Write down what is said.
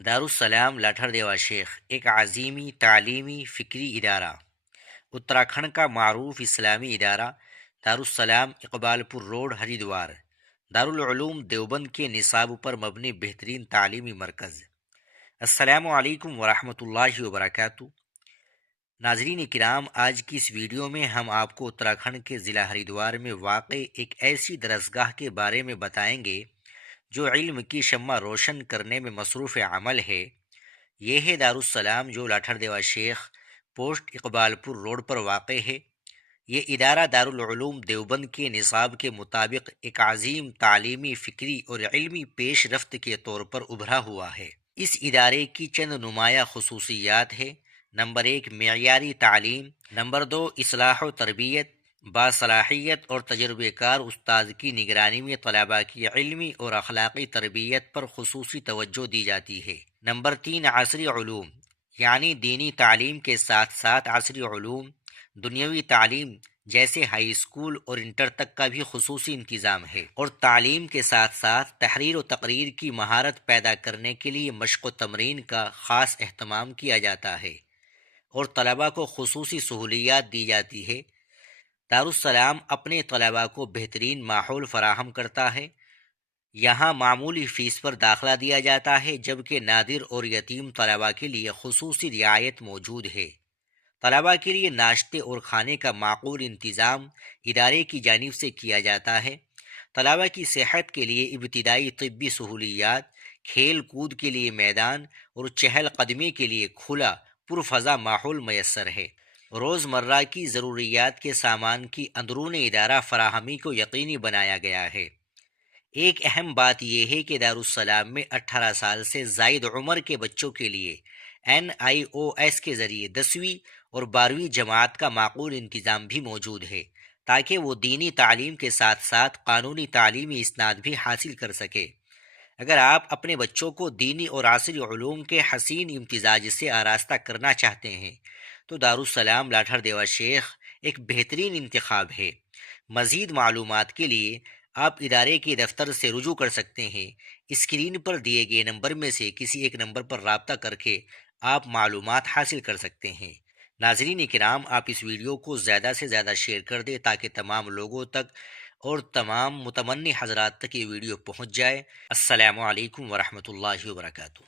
دارالسلام لاٹھر دیوا شیخ ایک عظیمی تعلیمی فکری ادارہ اتراکھنڈ کا معروف اسلامی ادارہ دارالسلام اقبال پور روڈ ہریدوار دارالعلوم دیوبند کے نصاب پر مبنی بہترین تعلیمی مرکز۔ السلام علیکم ورحمۃ اللہ وبرکاتہ۔ ناظرین کرام، آج کی اس ویڈیو میں ہم آپ کو اتراکھنڈ کے ضلع ہریدوار میں واقع ایک ایسی درسگاہ کے بارے میں بتائیں گے جو علم کی شمع روشن کرنے میں مصروف عمل ہے۔ یہ ہے دارالسلام جو لاٹھر دیوا شیخ پوسٹ اقبال پور روڈ پر واقع ہے۔ یہ ادارہ دارالعلوم دیوبند کے نصاب کے مطابق ایک عظیم تعلیمی فکری اور علمی پیش رفت کے طور پر ابھرا ہوا ہے۔ اس ادارے کی چند نمایاں خصوصیات ہیں۔ نمبر 1، معیاری تعلیم۔ نمبر 2، اصلاح و تربیت۔ باصلاحیت اور تجربہ کار استاد کی نگرانی میں طلباء کی علمی اور اخلاقی تربیت پر خصوصی توجہ دی جاتی ہے۔ نمبر 3، عصری علوم، یعنی دینی تعلیم کے ساتھ ساتھ عصری علوم، دنیاوی تعلیم جیسے ہائی اسکول اور انٹر تک کا بھی خصوصی انتظام ہے، اور تعلیم کے ساتھ ساتھ تحریر و تقریر کی مہارت پیدا کرنے کے لیے مشق و تمرین کا خاص اہتمام کیا جاتا ہے اور طلباء کو خصوصی سہولیات دی جاتی ہے۔ دارالسلام اپنے طلباء کو بہترین ماحول فراہم کرتا ہے۔ یہاں معمولی فیس پر داخلہ دیا جاتا ہے، جبکہ نادر اور یتیم طلباء کے لیے خصوصی رعایت موجود ہے۔ طلباء کے لیے ناشتے اور کھانے کا معقول انتظام ادارے کی جانب سے کیا جاتا ہے۔ طلباء کی صحت کے لیے ابتدائی طبی سہولیات، کھیل کود کے لیے میدان اور چہل قدمی کے لیے کھلا پرفضا ماحول میسر ہے۔ روزمرہ کی ضروریات کے سامان کی اندرون ادارہ فراہمی کو یقینی بنایا گیا ہے۔ ایک اہم بات یہ ہے کہ دارالسلام میں 18 سال سے زائد عمر کے بچوں کے لیے NIOS کے ذریعے 10ویں اور 12ویں جماعت کا معقول انتظام بھی موجود ہے، تاکہ وہ دینی تعلیم کے ساتھ ساتھ قانونی تعلیمی اسناد بھی حاصل کر سکے۔ اگر آپ اپنے بچوں کو دینی اور عصری علوم کے حسین امتزاج سے آراستہ کرنا چاہتے ہیں تو دارالسلام لاٹھر دیوا شیخ ایک بہترین انتخاب ہے۔ مزید معلومات کے لیے آپ ادارے کے دفتر سے رجوع کر سکتے ہیں۔ اسکرین پر دیے گئے نمبر میں سے کسی ایک نمبر پر رابطہ کر کے آپ معلومات حاصل کر سکتے ہیں۔ ناظرین کرام، آپ اس ویڈیو کو زیادہ سے زیادہ شیئر کر دیں تاکہ تمام لوگوں تک اور تمام متمنی حضرات تک یہ ویڈیو پہنچ جائے۔ السلام علیکم ورحمۃ اللہ وبرکاتہ۔